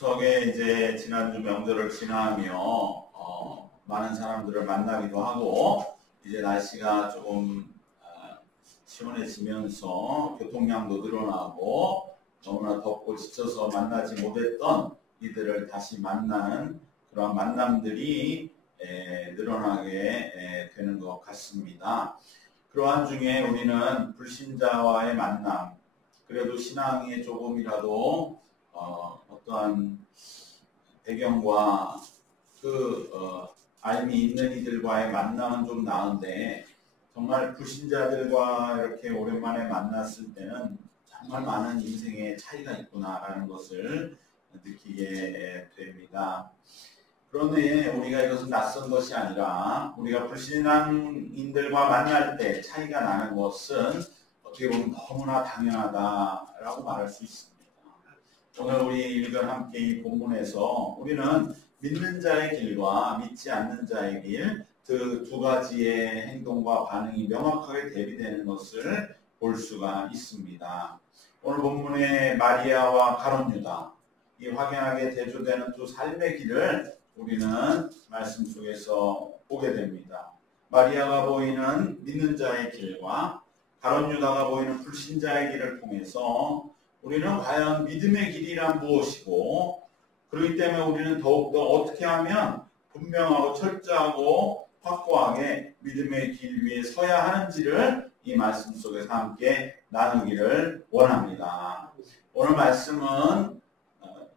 추석에 이제 지난주 명절을 지나며 많은 사람들을 만나기도 하고 이제 날씨가 조금 시원해지면서 교통량도 늘어나고 너무나 덥고 지쳐서 만나지 못했던 이들을 다시 만나는 그런 만남들이 늘어나게 되는 것 같습니다. 그러한 중에 우리는 불신자와의 만남, 그래도 신앙에 조금이라도 어떠한 배경과 알미 있는 이들과의 만남은 좀 나은데 정말 불신자들과 이렇게 오랜만에 만났을 때는 정말 많은 인생의 차이가 있구나라는 것을 느끼게 됩니다. 그런데 우리가 이것은 낯선 것이 아니라 우리가 불신앙인들과 만날 때 차이가 나는 것은 어떻게 보면 너무나 당연하다라고 말할 수 있습니다. 오늘 우리 읽은 함께 이 본문에서 우리는 믿는 자의 길과 믿지 않는 자의 길, 그 두 가지의 행동과 반응이 명확하게 대비되는 것을 볼 수가 있습니다. 오늘 본문의 마리아와 가룟 유다, 이 확연하게 대조되는 두 삶의 길을 우리는 말씀 속에서 보게 됩니다. 마리아가 보이는 믿는 자의 길과 가룟 유다가 보이는 불신자의 길을 통해서 우리는 과연 믿음의 길이란 무엇이고, 그렇기 때문에 우리는 더욱더 어떻게 하면 분명하고 철저하고 확고하게 믿음의 길 위에 서야 하는지를 이 말씀 속에서 함께 나누기를 원합니다. 오늘 말씀은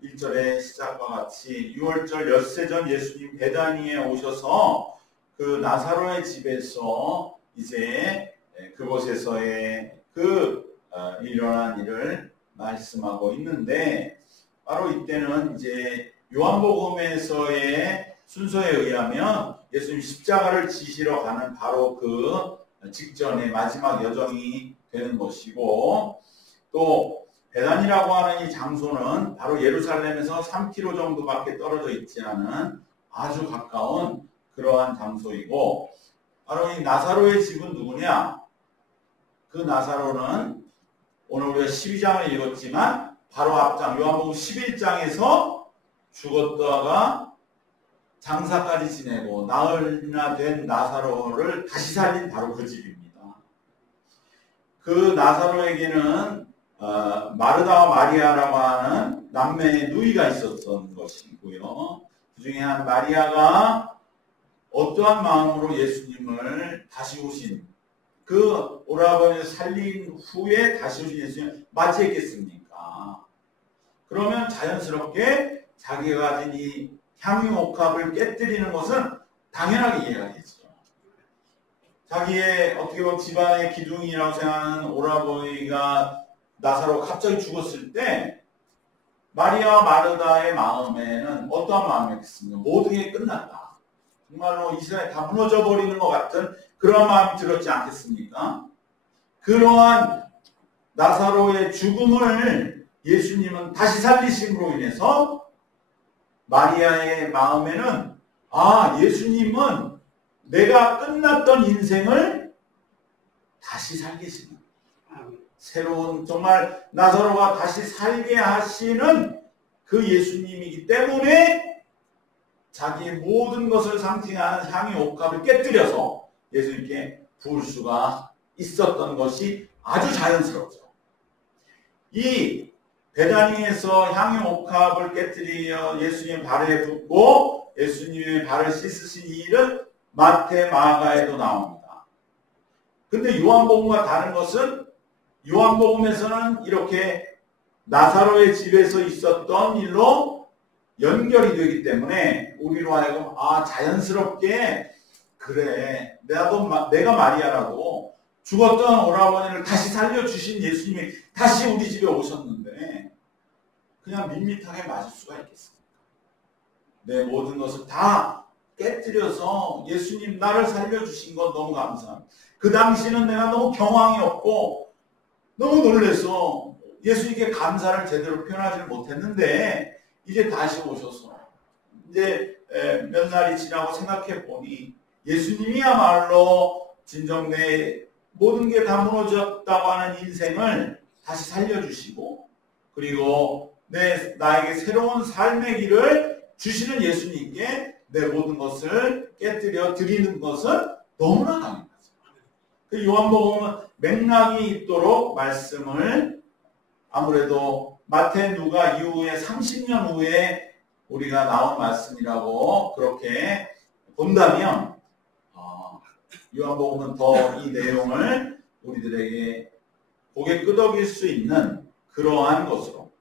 1절의 시작과 같이 6월절 엿새 전 예수님 베다니에 오셔서 그 나사로의 집에서 이제 그곳에서의 일어난 일을 말씀하고 있는데, 바로 이때는 이제 요한복음에서의 순서에 의하면 예수님 십자가를 지시러 가는 바로 그 직전의 마지막 여정이 되는 것이고, 또 베단이라고 하는 이 장소는 바로 예루살렘에서 3km 정도밖에 떨어져 있지 않은 아주 가까운 그러한 장소이고, 바로 이 나사로의 집은 누구냐? 그 나사로는 오늘 우리가 12장을 읽었지만 바로 앞장 요한복음 11장에서 죽었다가 장사까지 지내고 나흘이나 된 나사로를 다시 살린 바로 그 집입니다. 그 나사로에게는 마르다와 마리아라고 하는 남매의 누이가 있었던 것이고요. 그 중에 한 마리아가 어떠한 마음으로 예수님을 다시 오신 그 오라버니를 살린 후에 다시 오신 예수님을 맞이했겠습니까? 그러면 자연스럽게 자기가 가진 이 향유옥합을 깨뜨리는 것은 당연하게 이해가 되죠. 자기의 어떻게 보면 집안의 기둥이라고 생각하는 오라버니가 나사로가 갑자기 죽었을 때 마리아와 마르다의 마음에는 어떠한 마음이었겠습니까? 모든 게 끝났다. 정말로 이스라엘이 다 무너져 버리는 것 같은 그런 마음이 들었지 않겠습니까? 그러한 나사로의 죽음을 예수님은 다시 살리심으로 인해서 마리아의 마음에는 예수님은 내가 끝났던 인생을 다시 살리시는 새로운 정말 나사로가 다시 살게 하시는 그 예수님이기 때문에 자기의 모든 것을 상징하는 향유 옥합을 깨뜨려서 예수님께 부을 수가 있었던 것이 아주 자연스럽죠. 이 베다니에서 향유 옥합을 깨뜨리며 예수님 발에 붓고 예수님의 발을 씻으신 이 일은 마태, 마가에도 나옵니다. 근데 요한복음과 다른 것은 요한복음에서는 이렇게 나사로의 집에서 있었던 일로 연결이 되기 때문에 우리로 하여금 자연스럽게 그래 내가 마리아라고 죽었던 오라버니를 다시 살려주신 예수님이 다시 우리 집에 오셨는데 그냥 밋밋하게 맞을 수가 있겠습니까? 내 모든 것을 다 깨뜨려서 예수님 나를 살려주신 것 너무 감사합니다. 그 당시는 내가 너무 경황이 없고 너무 놀라서 예수님께 감사를 제대로 표현하지 못했는데 이제 다시 오셔서 이제 몇 날이 지나고 생각해 보니 예수님이야말로 진정 내 모든 게 다 무너졌다고 하는 인생을 다시 살려주시고 그리고 나에게 새로운 삶의 길을 주시는 예수님께 내 모든 것을 깨뜨려 드리는 것은 너무나 강합니다. 그 요한복음은 맥락이 있도록 말씀을 아무래도 마태, 누가 이후에 30년 후에 우리가 나온 말씀이라고 그렇게 본다면 요한복음은 더 이 내용을 우리들에게 고개 끄덕일 수 있는 그러한 것으로.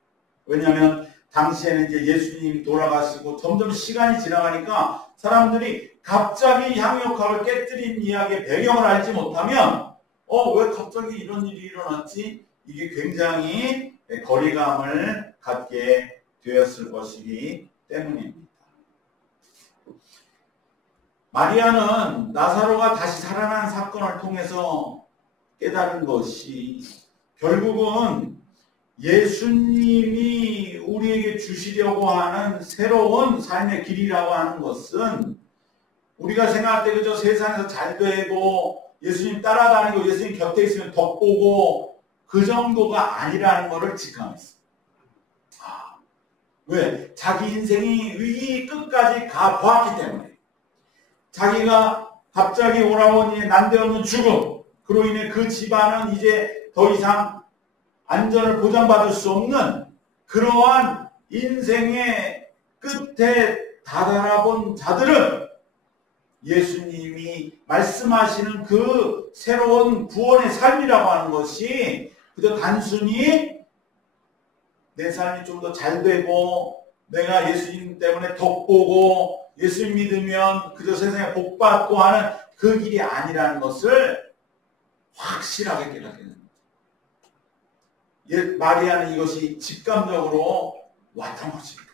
왜냐하면 당시에는 이제 예수님이 돌아가시고 점점 시간이 지나가니까 사람들이 갑자기 향유역학을 깨뜨린 이야기의 배경을 알지 못하면 왜 갑자기 이런 일이 일어났지? 이게 굉장히 거리감을 갖게 되었을 것이기 때문입니다. 마리아는 나사로가 다시 살아난 사건을 통해서 깨달은 것이 결국은 예수님이 우리에게 주시려고 하는 새로운 삶의 길이라고 하는 것은 우리가 생각할 때 그저 세상에서 잘 되고 예수님 따라다니고 예수님 곁에 있으면 덕보고 그 정도가 아니라는 것을 직감했어요. 왜? 자기 인생이 위 끝까지 가보았기 때문에. 자기가 갑자기 오라버니 난데없는 죽음, 그로 인해 그 집안은 이제 더 이상 안전을 보장받을 수 없는 그러한 인생의 끝에 다다라본 자들은 예수님이 말씀하시는 그 새로운 구원의 삶이라고 하는 것이 그저 단순히 내 삶이 좀 더 잘 되고 내가 예수님 때문에 덕보고 예수님 믿으면 그저 세상에 복받고 하는 그 길이 아니라는 것을 확실하게 깨닫게 됩니다. 마리아는 이것이 직감적으로 왔던 것입니다.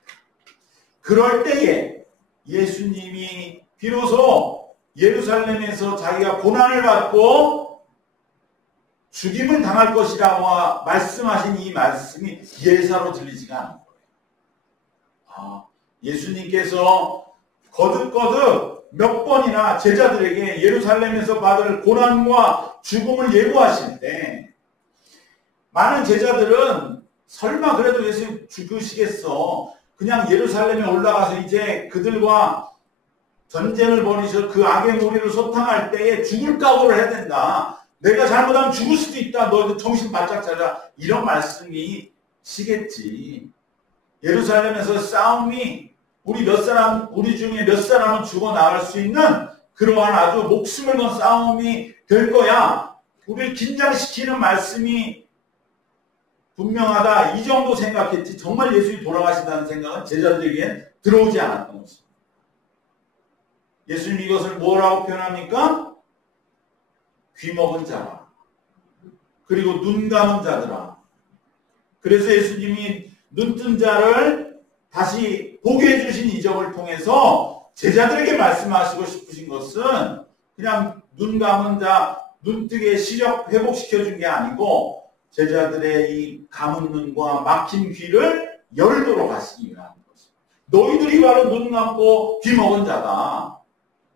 그럴 때에 예수님이 비로소 예루살렘에서 자기가 고난을 받고 죽임을 당할 것이라고 말씀하신 이 말씀이 예사로 들리지가 않은 거예요. 예수님께서 거듭거듭 몇 번이나 제자들에게 예루살렘에서 받을 고난과 죽음을 예고하실 때 많은 제자들은 설마 그래도 예수님 죽으시겠어. 그냥 예루살렘에 올라가서 이제 그들과 전쟁을 벌이셔 그 악의 무리를 소탕할 때에 죽을 각오를 해야 된다. 내가 잘못하면 죽을 수도 있다. 너 정신 바짝 차려. 이런 말씀이 시겠지. 예루살렘에서 싸움이 우리 중에 몇 사람은 죽어 나갈 수 있는 그러한 아주 목숨을 건 싸움이 될 거야. 우리를 긴장시키는 말씀이 분명하다. 이 정도 생각했지. 정말 예수님이 돌아가신다는 생각은 제자들에게는 들어오지 않았던 것입니다. 예수님 이것을 뭐라고 표현합니까? 귀먹은 자라. 그리고 눈 감은 자들아. 그래서 예수님이 눈뜬 자를 다시 보게 해주신 이적을 통해서 제자들에게 말씀하시고 싶으신 것은 그냥 눈 감은 자, 눈뜨게 시력 회복시켜준 게 아니고 제자들의 이 감은 눈과 막힌 귀를 열도록 하시기 위한 것입니다. 너희들이 바로 눈 감고 귀 먹은 자다.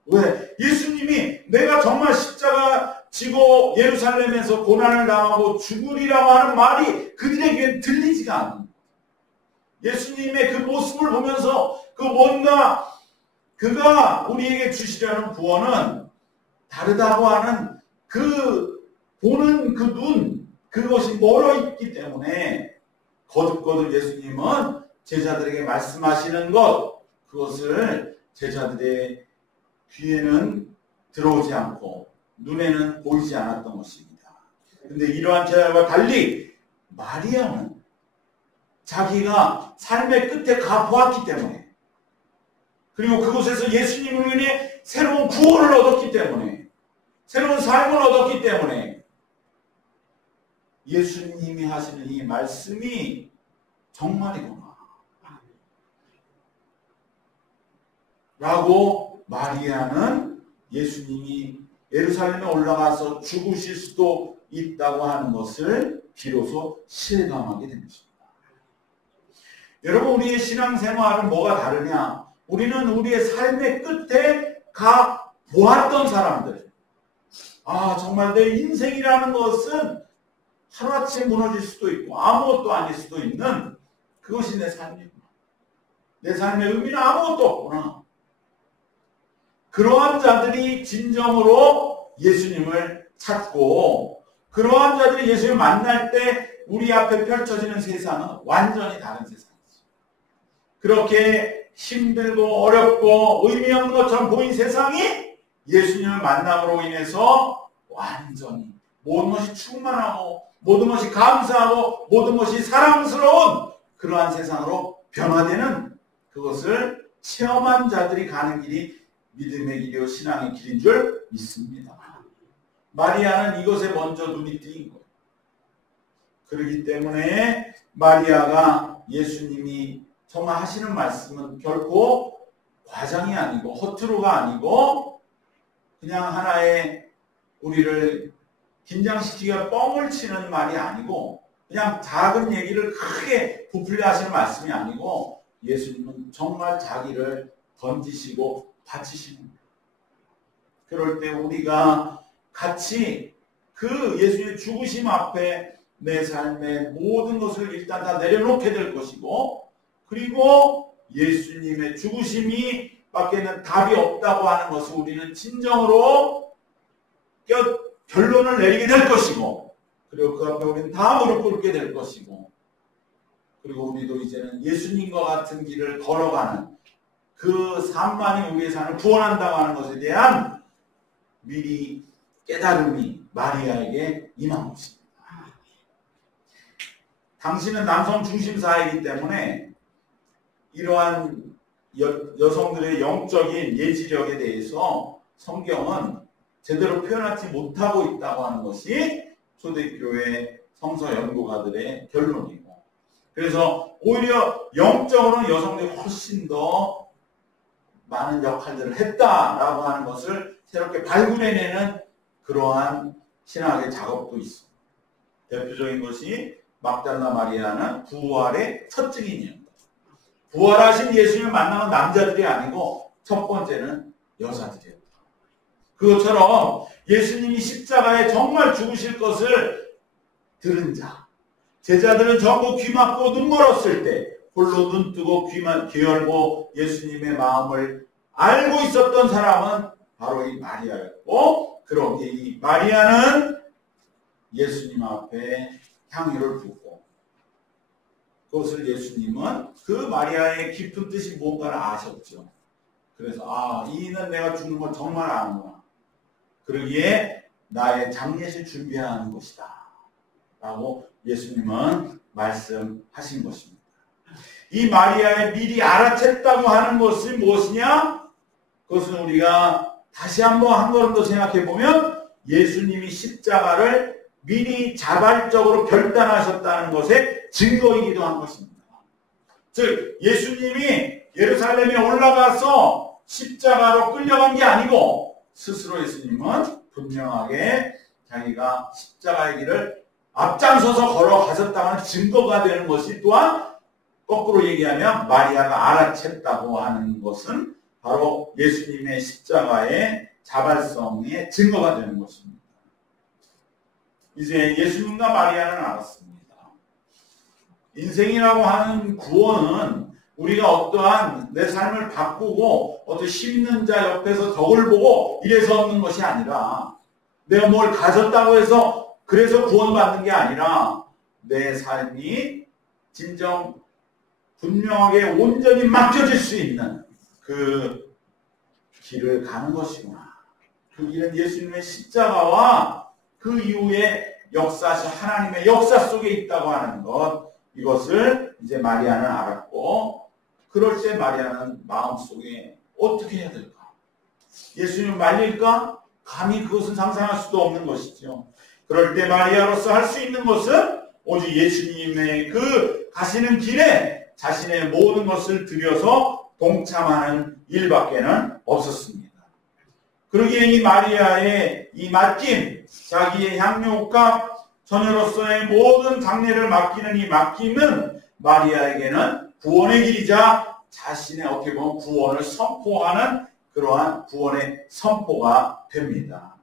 왜? 예수님이 내가 정말 십자가 지고 예루살렘에서 고난을 당하고 죽으리라고 하는 말이 그들에게 들리지가 않는 거예요. 예수님의 그 모습을 보면서 그 뭔가 그가 우리에게 주시려는 구원은 다르다고 하는 그 보는 그 눈, 그것이 멀어 있기 때문에 거듭거듭 예수님은 제자들에게 말씀하시는 것, 그것을 제자들의 귀에는 들어오지 않고 눈에는 보이지 않았던 것입니다. 그런데 이러한 제자들과 달리 마리아는 자기가 삶의 끝에 가보았기 때문에 그리고 그곳에서 예수님을 인해 새로운 구원을 얻었기 때문에 새로운 삶을 얻었기 때문에 예수님이 하시는 이 말씀이 정말이구나 라고 마리아는 예수님이 예루살렘에 올라가서 죽으실 수도 있다고 하는 것을 비로소 실감하게 된 것입니다. 여러분, 우리의 신앙생활은 뭐가 다르냐? 우리는 우리의 삶의 끝에 가 보았던 사람들. 정말 내 인생이라는 것은 하루아침에 무너질 수도 있고 아무것도 아닐 수도 있는 그것이 내 삶이구나. 내 삶의 의미는 아무것도 없구나. 그러한 자들이 진정으로 예수님을 찾고, 그러한 자들이 예수님을 만날 때 우리 앞에 펼쳐지는 세상은 완전히 다른 세상이죠. 그렇게 힘들고 어렵고 의미 없는 것처럼 보인 세상이 예수님을 만남으로 인해서 완전히 모든 것이 충만하고 모든 것이 감사하고 모든 것이 사랑스러운 그러한 세상으로 변화되는, 그것을 체험한 자들이 가는 길이 믿음의 길이요 신앙의 길인 줄 믿습니다. 마리아는 이것에 먼저 눈이 띄인 거예요. 그렇기 때문에 마리아가 예수님이 정말 하시는 말씀은 결코 과장이 아니고 허투루가 아니고 그냥 하나의 우리를 긴장시키기가 뻥을 치는 말이 아니고 그냥 작은 얘기를 크게 부풀려 하시는 말씀이 아니고 예수님은 정말 자기를 던지시고 바치시는 거예요. 그럴 때 우리가 같이 그 예수님의 죽으심 앞에 내 삶의 모든 것을 일단 다 내려놓게 될 것이고, 그리고 예수님의 죽으심이 밖에는 답이 없다고 하는 것을 우리는 진정으로 결론을 내리게 될 것이고, 그리고 그 앞에 우리는 다 무릎 꿇게 될 것이고, 그리고 우리도 이제는 예수님과 같은 길을 걸어가는 그 삶만이 우리의 삶을 구원한다고 하는 것에 대한 미리 깨달음이 마리아에게 임한 것입니다. 당신은 남성 중심사이기 때문에 이러한 여성들의 영적인 예지력에 대해서 성경은 제대로 표현하지 못하고 있다고 하는 것이 초대교회 성서 연구가들의 결론이고, 그래서 오히려 영적으로는 여성들이 훨씬 더 많은 역할들을 했다라고 하는 것을 새롭게 발굴해내는 그러한 신학의 작업도 있습니다. 대표적인 것이 막달라 마리아는 부활의 첫 증인이었다. 부활하신 예수님을 만나는 남자들이 아니고 첫 번째는 여자들이었다. 그것처럼 예수님이 십자가에 정말 죽으실 것을 들은 자, 제자들은 전부 귀 막고 눈 멀었을 때 홀로 눈 뜨고 귀 열고 예수님의 마음을 알고 있었던 사람은 바로 이 마리아였고, 그러기에 이 마리아는 예수님 앞에 향유를 붓고, 그것을 예수님은 그 마리아의 깊은 뜻이 뭔가를 아셨죠. 그래서 이는 내가 죽는 걸 정말 아는구나. 그러기에 나의 장례식 준비하는 것이다 라고 예수님은 말씀하신 것입니다. 이 마리아의 미리 알아챘다고 하는 것은 무엇이냐? 그것은 우리가 다시 한번 한 걸음 더 생각해 보면 예수님이 십자가를 미리 자발적으로 결단하셨다는 것의 증거이기도 한 것입니다. 즉 예수님이 예루살렘에 올라가서 십자가로 끌려간 게 아니고 스스로 예수님은 분명하게 자기가 십자가의 길을 앞장서서 걸어가셨다는 증거가 되는 것이, 또한 거꾸로 얘기하면 마리아가 알아챘다고 하는 것은 바로 예수님의 십자가의 자발성의 증거가 되는 것입니다. 이제 예수님과 마리아는 알았습니다. 인생이라고 하는 구원은 우리가 어떠한 내 삶을 바꾸고 어떤 심는 자 옆에서 덕을 보고 이래서 얻는 것이 아니라, 내가 뭘 가졌다고 해서 그래서 구원받는 게 아니라, 내 삶이 진정 분명하게 온전히 맡겨질 수 있는 그 길을 가는 것이구나. 그 길은 예수님의 십자가와 그 이후에 역사하신 하나님의 역사 속에 있다고 하는 것, 이것을 이제 마리아는 알았고, 그럴 때 마리아는 마음속에 어떻게 해야 될까? 예수님을 말릴까? 감히 그것은 상상할 수도 없는 것이죠. 그럴 때 마리아로서 할 수 있는 것은 오직 예수님의 그 가시는 길에 자신의 모든 것을 들여서 동참하는 일밖에는 없었습니다. 그러기에 이 마리아의 이 맡김, 자기의 향료값, 처녀로서의 모든 장례를 맡기는 이 맡김은 마리아에게는 구원의 길이자 자신의 어떻게 보면 구원을 선포하는 그러한 구원의 선포가 됩니다.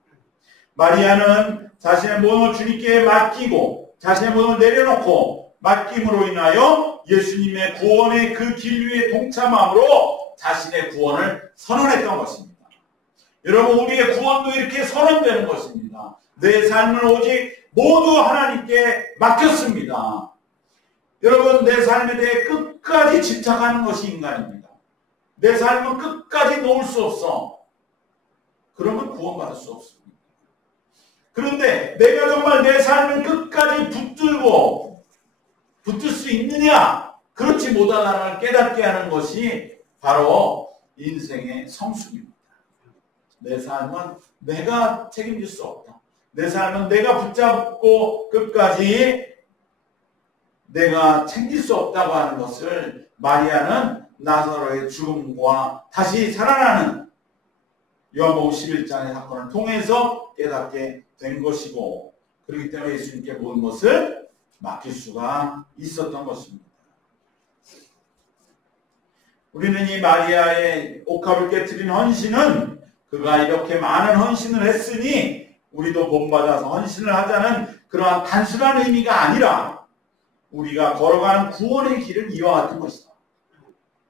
마리아는 자신의 모든 걸 주님께 맡기고 자신의 모든 걸 내려놓고 맡김으로 인하여 그래서 예수님의 구원의 그 길 위에 동참함으로 자신의 구원을 선언했던 것입니다. 여러분, 우리의 구원도 이렇게 선언되는 것입니다. 내 삶을 오직 모두 하나님께 맡겼습니다. 여러분, 내 삶에 대해 끝까지 집착하는 것이 인간입니다. 내 삶은 끝까지 놓을 수 없어. 그러면 구원받을 수 없습니다. 그런데 내가 정말 내 삶을 끝까지 붙들 수 있느냐? 그렇지 못하다는 걸 깨닫게 하는 것이 바로 인생의 성숙입니다. 내 삶은 내가 책임질 수 없다. 내 삶은 내가 붙잡고 끝까지 내가 챙길 수 없다고 하는 것을 마리아는 나사로의 죽음과 다시 살아나는 요한복음 11장의 사건을 통해서 깨닫게 된 것이고, 그렇기 때문에 예수님께 모든 것을 맡길 수가 있었던 것입니다. 우리는 이 마리아의 옥합을 깨트린 헌신은 그가 이렇게 많은 헌신을 했으니 우리도 본받아서 헌신을 하자는 그러한 단순한 의미가 아니라 우리가 걸어가는 구원의 길은 이와 같은 것이다.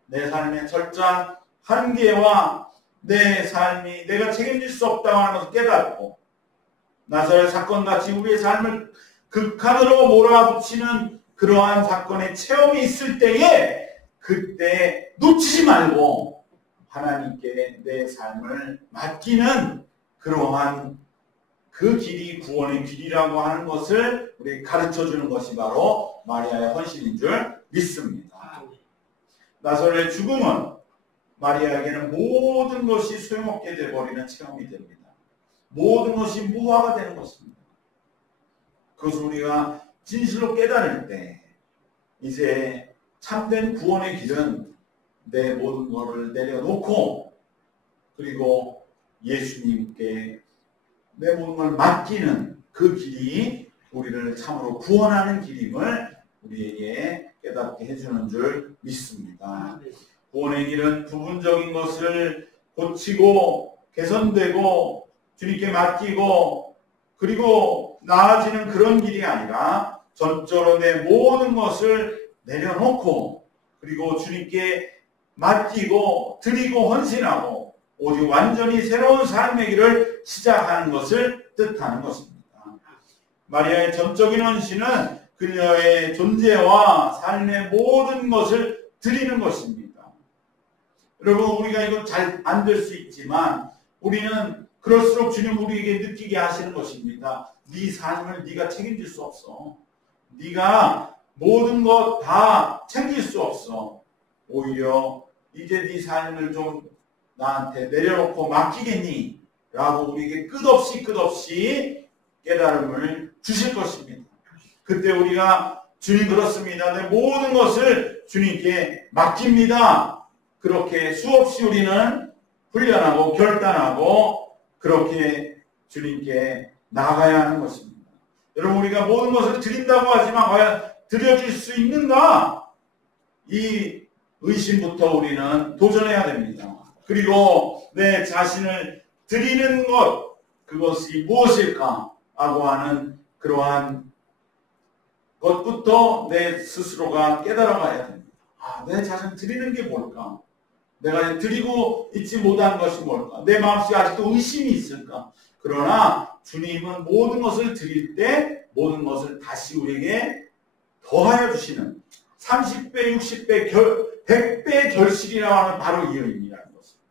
내 삶의 철저한 한계와 내 삶이 내가 책임질 수 없다고 하는 것을 깨닫고 나사렛 사건같이 우리의 삶을 극한으로 몰아붙이는 그러한 사건의 체험이 있을 때에 그때 놓치지 말고 하나님께 내 삶을 맡기는 그러한 그 길이 구원의 길이라고 하는 것을 우리에게 가르쳐주는 것이 바로 마리아의 헌신인 줄 믿습니다. 나사렛의 죽음은 마리아에게는 모든 것이 소용없게 되어버리는 체험이 됩니다. 모든 것이 무화가 되는 것입니다. 그것을 우리가 진실로 깨달을 때 이제 참된 구원의 길은 내 모든 것을 내려놓고 그리고 예수님께 내 모든 걸 맡기는 그 길이 우리를 참으로 구원하는 길임을 우리에게 깨닫게 해주는 줄 믿습니다. 구원의 길은 부분적인 것을 고치고 개선되고 주님께 맡기고 그리고 나아지는 그런 길이 아니라 전적으로 내 모든 것을 내려놓고 그리고 주님께 맡기고 드리고 헌신하고 오직 완전히 새로운 삶의 길을 시작하는 것을 뜻하는 것입니다. 마리아의 전적인 헌신은 그녀의 존재와 삶의 모든 것을 드리는 것입니다. 여러분, 우리가 이거 잘 안 될 수 있지만 우리는 그럴수록 주님 우리에게 느끼게 하시는 것입니다. 네 삶을 네가 책임질 수 없어. 네가 모든 것 다 챙길 수 없어. 오히려 이제 네 삶을 좀 나한테 내려놓고 맡기겠니? 라고 우리에게 끝없이 깨달음을 주실 것입니다. 그때 우리가 주님 그렇습니다. 내 모든 것을 주님께 맡깁니다. 그렇게 수없이 우리는 훈련하고 결단하고 그렇게 주님께 나아가야 하는 것입니다. 여러분, 우리가 모든 것을 드린다고 하지만 과연 드려줄 수 있는가? 이 의심부터 우리는 도전해야 됩니다. 그리고 내 자신을 드리는 것, 그것이 무엇일까? 하고 하는 그러한 것부터 내 스스로가 깨달아가야 됩니다. 내 자신 드리는 게 뭘까? 내가 드리고 있지 못한 것이 뭘까? 내 마음속에 아직도 의심이 있을까? 그러나 주님은 모든 것을 드릴 때 모든 것을 다시 우리에게 더하여 주시는 30배, 60배, 100배의 결실이라고 하는 바로 이 의미라는 것입니다.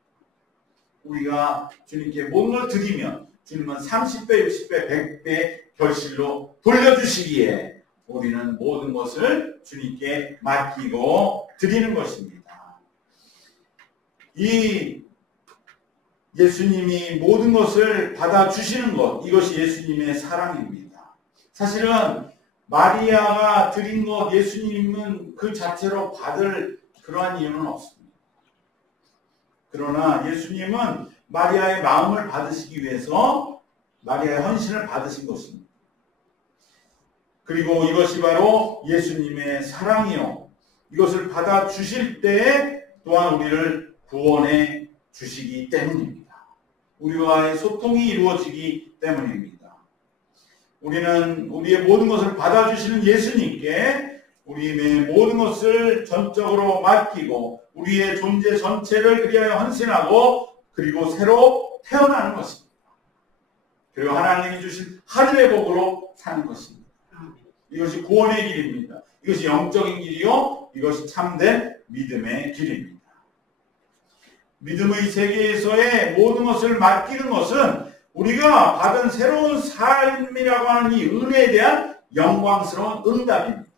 우리가 주님께 모든 걸 드리면 주님은 30배, 60배, 100배 결실로 돌려주시기에 우리는 모든 것을 주님께 맡기고 드리는 것입니다. 이 예수님이 모든 것을 받아주시는 것, 이것이 예수님의 사랑입니다. 사실은 마리아가 드린 것, 예수님은 그 자체로 받을 그러한 이유는 없습니다. 그러나 예수님은 마리아의 마음을 받으시기 위해서 마리아의 헌신을 받으신 것입니다. 그리고 이것이 바로 예수님의 사랑이요. 이것을 받아주실 때 또한 우리를 구원해 주시기 때문입니다. 우리와의 소통이 이루어지기 때문입니다. 우리는 우리의 모든 것을 받아주시는 예수님께 우리의 모든 것을 전적으로 맡기고 우리의 존재 전체를 그리하여 헌신하고 그리고 새로 태어나는 것입니다. 그리고 하나님이 주신 하늘의 복으로 사는 것입니다. 이것이 구원의 길입니다. 이것이 영적인 길이요, 이것이 참된 믿음의 길입니다. 믿음의 세계에서의 모든 것을 맡기는 것은 우리가 받은 새로운 삶이라고 하는 이 은혜에 대한 영광스러운 응답입니다.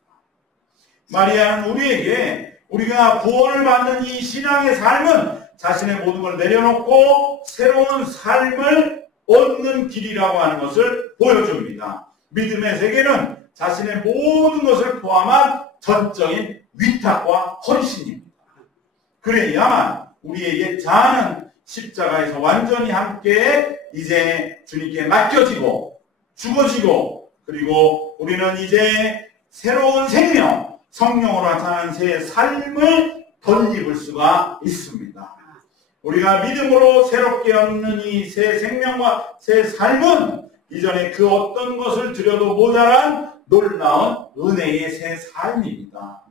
마리아는 우리에게 우리가 구원을 받는 이 신앙의 삶은 자신의 모든 걸 내려놓고 새로운 삶을 얻는 길이라고 하는 것을 보여줍니다. 믿음의 세계는 자신의 모든 것을 포함한 전적인 위탁과 헌신입니다. 그래야만 우리의 옛 자아는 십자가에서 완전히 함께 이제 주님께 맡겨지고 죽어지고 그리고 우리는 이제 새로운 생명, 성령으로 나타난 새 삶을 덧입을 수가 있습니다. 우리가 믿음으로 새롭게 얻는 이 새 생명과 새 삶은 이전에 그 어떤 것을 드려도 모자란 놀라운 은혜의 새 삶입니다.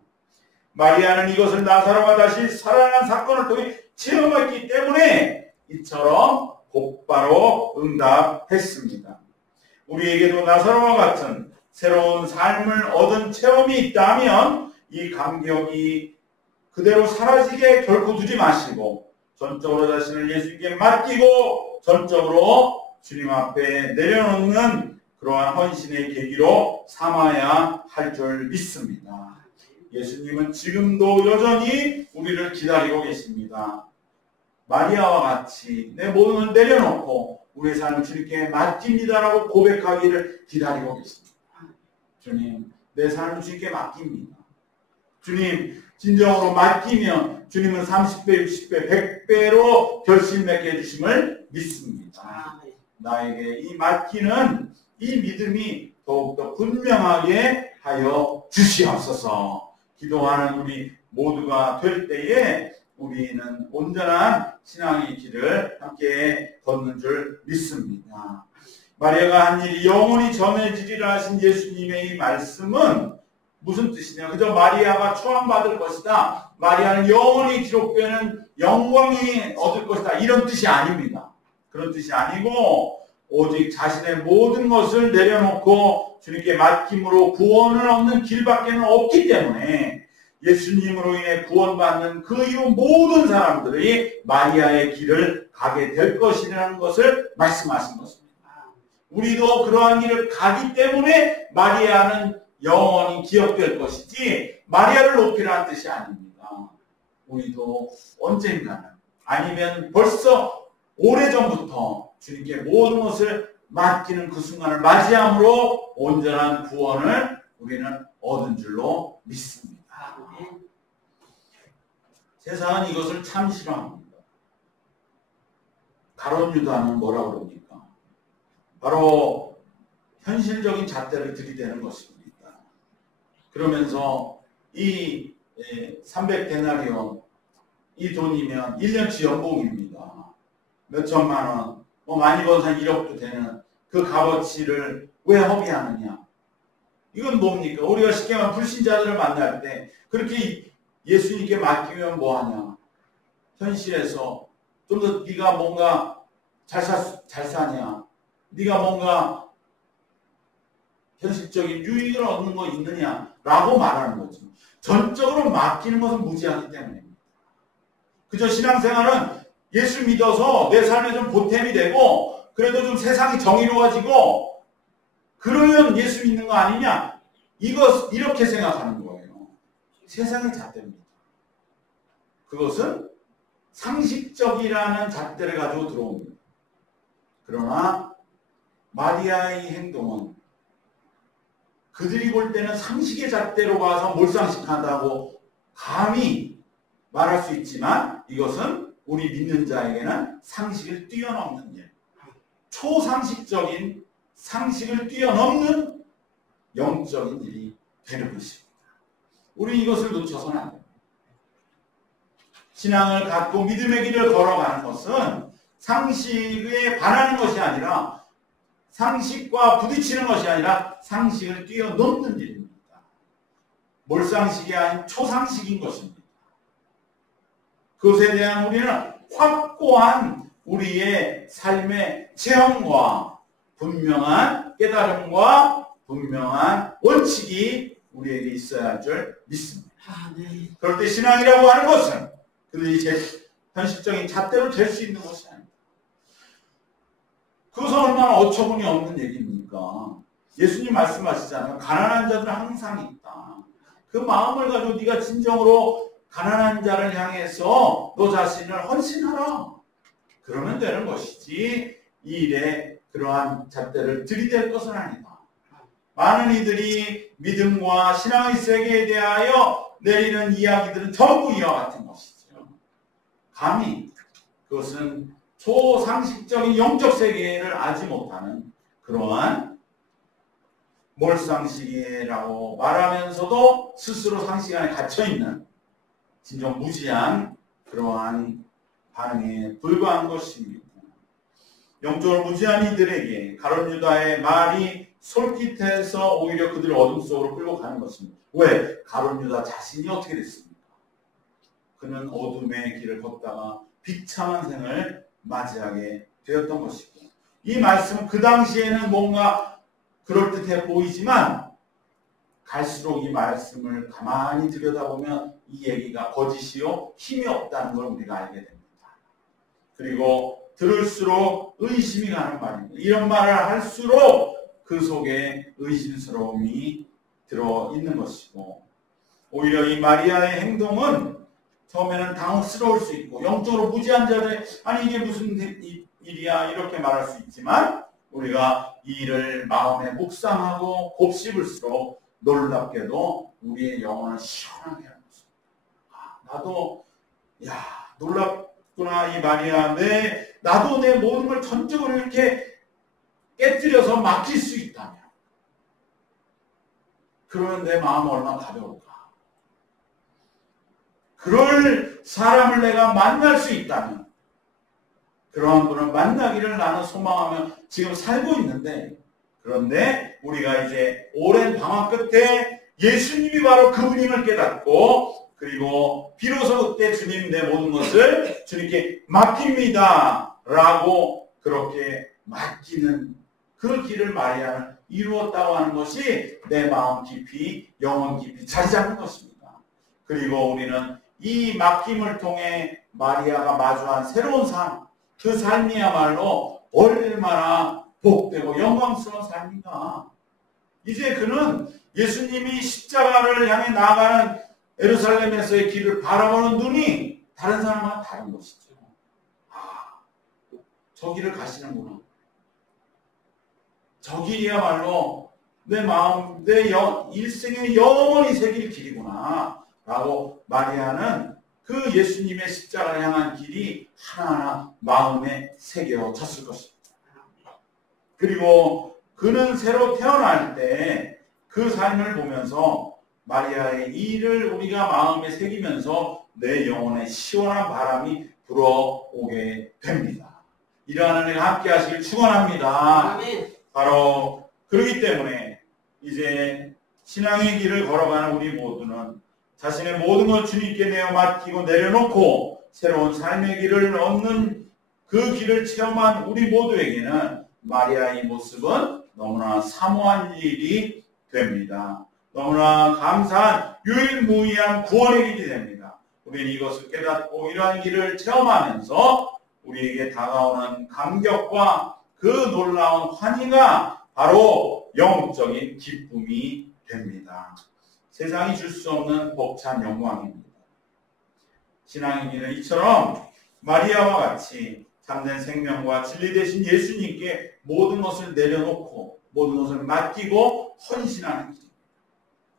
마리아는 이것을 나사로가 다시 살아난 사건을 통해 체험했기 때문에 이처럼 곧바로 응답했습니다. 우리에게도 나사로와 같은 새로운 삶을 얻은 체험이 있다면 이 감격이 그대로 사라지게 결코 두지 마시고 전적으로 자신을 예수님께 맡기고 전적으로 주님 앞에 내려놓는 그러한 헌신의 계기로 삼아야 할 줄 믿습니다. 예수님은 지금도 여전히 우리를 기다리고 계십니다. 마리아와 같이 내 모든 걸 내려놓고 우리의 삶을 주님께 맡깁니다라고 고백하기를 기다리고 계십니다. 주님, 내 삶을 주님께 맡깁니다. 주님, 진정으로 맡기면 주님은 30배, 60배, 100배로 결실 맺게 해주심을 믿습니다. 나에게 이 맡기는 이 믿음이 더욱더 분명하게 하여 주시옵소서. 기도하는 우리 모두가 될 때에 우리는 온전한 신앙의 길을 함께 걷는 줄 믿습니다. 마리아가 한 일이 영원히 전해지리라 하신 예수님의 이 말씀은 무슨 뜻이냐? 그저 마리아가 초안받을 것이다. 마리아는 영원히 기록되는 영광이 얻을 것이다. 이런 뜻이 아닙니다. 그런 뜻이 아니고 오직 자신의 모든 것을 내려놓고 주님께 맡김으로 구원을 얻는 길밖에는 없기 때문에 예수님으로 인해 구원받는 그 이후 모든 사람들이 마리아의 길을 가게 될 것이라는 것을 말씀하신 것입니다. 우리도 그러한 길을 가기 때문에 마리아는 영원히 기억될 것이지 마리아를 높이라는 뜻이 아닙니다. 우리도 언젠가는 아니면 벌써 오래전부터 주님께 모든 것을 맡기는 그 순간을 맞이함으로 온전한 구원을 우리는 얻은 줄로 믿습니다. 세상은 이것을 참 싫어합니다. 가룟 유다는 뭐라고 그럽니까? 바로 현실적인 잣대를 들이대는 것입니다. 그러면서 이 300데나리온 이 돈이면 1년치 연봉입니다. 몇 천만 원, 뭐 많이 번 한 1억도 되는 그 값어치를 왜 허비하느냐? 이건 뭡니까? 우리가 쉽게 말하면 불신자들을 만날 때 그렇게 예수님께 맡기면 뭐하냐? 현실에서 좀 더 네가 뭔가 잘 사냐? 네가 뭔가 현실적인 유익을 얻는 거 있느냐라고 말하는 거죠. 전적으로 맡기는 것은 무지하기 때문입니다. 그저 신앙생활은 예수 믿어서 내 삶에 좀 보탬이 되고 그래도 좀 세상이 정의로워지고 그러면 예수 믿는 거 아니냐? 이렇게 생각하는 거예요. 세상의 잣대입니다. 그것은 상식적이라는 잣대를 가지고 들어옵니다. 그러나 마리아의 행동은 그들이 볼 때는 상식의 잣대로 봐서 몰상식하다고 감히 말할 수 있지만 이것은 우리 믿는 자에게는 상식을 뛰어넘는 일, 초상식적인 상식을 뛰어넘는 영적인 일이 되는 것입니다. 우리 이것을 놓쳐서는 안 됩니다. 신앙을 갖고 믿음의 길을 걸어가는 것은 상식에 반하는 것이 아니라 상식과 부딪히는 것이 아니라 상식을 뛰어넘는 일입니다. 몰상식이 아닌 초상식인 것입니다. 그것에 대한 우리는 확고한 우리의 삶의 체험과 분명한 깨달음과 분명한 원칙이 우리에게 있어야 할 줄 믿습니다. 네. 그럴 때 신앙이라고 하는 것은 그들이 현실적인 잣대로 될 수 있는 것이 아닙니다. 그것은 얼마나 어처구니 없는 얘기입니까? 예수님 말씀하시잖아요. 가난한 자들은 항상 있다. 그 마음을 가지고 네가 진정으로 가난한 자를 향해서 너 자신을 헌신하라. 그러면 되는 것이지 이 일에 그러한 잣대를 들이댈 것은 아니다. 많은 이들이 믿음과 신앙의 세계에 대하여 내리는 이야기들은 전부 이와 같은 것이죠. 감히 그것은 초상식적인 영적 세계를 알지 못하는 그러한 몰상식이라고 말하면서도 스스로 상식 안에 갇혀있는 진정 무지한 그러한 반응에 불과한 것입니다. 영적으로 무지한 이들에게 가룟 유다의 말이 솔깃해서 오히려 그들을 어둠 속으로 끌고 가는 것입니다. 왜? 가룟 유다 자신이 어떻게 됐습니까? 그는 어둠의 길을 걷다가 비참한 생을 맞이하게 되었던 것이고, 이 말씀은 그 당시에는 뭔가 그럴듯해 보이지만 갈수록 이 말씀을 가만히 들여다보면 이 얘기가 거짓이요 힘이 없다는 걸 우리가 알게 됩니다. 그리고 들을수록 의심이 가는 말입니다. 이런 말을 할수록 그 속에 의심스러움이 들어있는 것이고, 오히려 이 마리아의 행동은 처음에는 당혹스러울 수 있고 영적으로 무지한 자들 아니 이게 무슨 일이야 이렇게 말할 수 있지만 우리가 이 일을 마음에 묵상하고 곱씹을수록 놀랍게도 우리의 영혼을 시원하게 하는 것입니다. 나도 놀랍구나 이 마리아. 나도 내 모든 걸 전적으로 이렇게 깨뜨려서 맡길 수 있다면 그러면 내 마음은 얼마나 가벼울까. 그럴 사람을 내가 만날 수 있다면 그러한 분을 만나기를 나는 소망하며 지금 살고 있는데, 그런데 우리가 이제 오랜 방황 끝에 예수님이 바로 그분임을 깨닫고 그리고 비로소 그때 주님 내 모든 것을 주님께 맡깁니다 라고 그렇게 맡기는 그 길을 마리아는 이루었다고 하는 것이 내 마음 깊이 영혼 깊이 자리 잡는 것입니다. 그리고 우리는 이 맡김을 통해 마리아가 마주한 새로운 삶, 그 삶이야말로 얼마나 복되고 영광스러운 삶인가. 이제 그는 예수님이 십자가를 향해 나아가는 예루살렘에서의 길을 바라보는 눈이 다른 사람과는 다른 것이죠. 저 길을 가시는구나. 저 길이야말로 내 마음, 내 일생에 영원히 새길 길이구나 라고 마리아는 그 예수님의 십자가를 향한 길이 하나하나 마음에 새겨졌을 것입니다. 그리고 그는 새로 태어날 때 그 삶을 보면서 마리아의 이 일을 우리가 마음에 새기면서 내 영혼에 시원한 바람이 불어오게 됩니다. 이러한 은혜가 함께 하시길 축원합니다. 아멘. 바로 그렇기 때문에 이제 신앙의 길을 걸어가는 우리 모두는 자신의 모든 걸 주님께 내어 맡기고 내려놓고 새로운 삶의 길을 얻는 그 길을 체험한 우리 모두에게는 마리아의 모습은 너무나 사모한 일이 됩니다. 너무나 감사한 유일무이한 구원의 길이 됩니다. 우리는 이것을 깨닫고 이러한 길을 체험하면서 우리에게 다가오는 감격과 그 놀라운 환희가 바로 영적인 기쁨이 됩니다. 세상이 줄 수 없는 벅찬 영광입니다. 신앙의 길은 이처럼 마리아와 같이 참된 생명과 진리 되신 예수님께 모든 것을 내려놓고 모든 것을 맡기고 헌신하는 길입니다.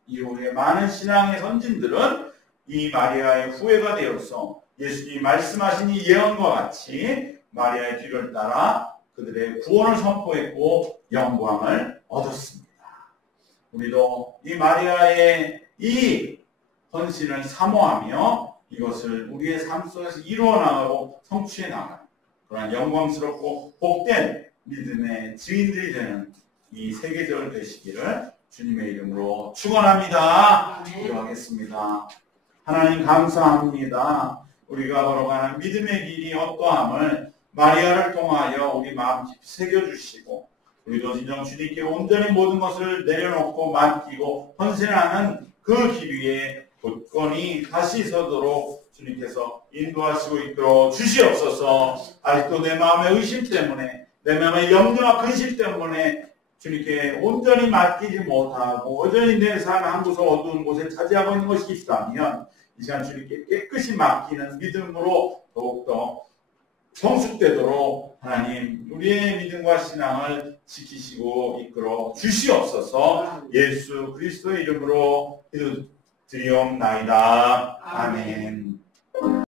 이후에 많은 신앙의 선진들은 이 마리아의 후예가 되어서 예수님이 말씀하신 이 예언과 같이 마리아의 뒤를 따라 그들의 구원을 선포했고 영광을 얻었습니다. 우리도 이 마리아의 이 헌신을 사모하며 이것을 우리의 삶 속에서 이루어 나가고 성취해 나가는 그러한 영광스럽고 복된 믿음의 증인들이 되는 이 세계적으로 되시기를 주님의 이름으로 축원합니다. 기도하겠습니다. 하나님 감사합니다. 우리가 걸어가는 믿음의 길이 어떠함을 마리아를 통하여 우리 마음 깊이 새겨주시고 우리도 진정 주님께 온전히 모든 것을 내려놓고 맡기고 헌신하는 그 길 위에 굳건히 다시 서도록 주님께서 인도하시고 이끌어 주시옵소서. 아직도 내 마음의 의심 때문에 내 마음의 염려와 근심 때문에 주님께 온전히 맡기지 못하고 여전히 내 삶 한 구석 어두운 곳에 차지하고 있는 것이 있다면 이 시간 주님께 깨끗이 맡기는 믿음으로 더욱더 성숙되도록 하나님 우리의 믿음과 신앙을 지키시고 이끌어 주시옵소서. 예수 그리스도의 이름으로 기도드리옵나이다. 아멘.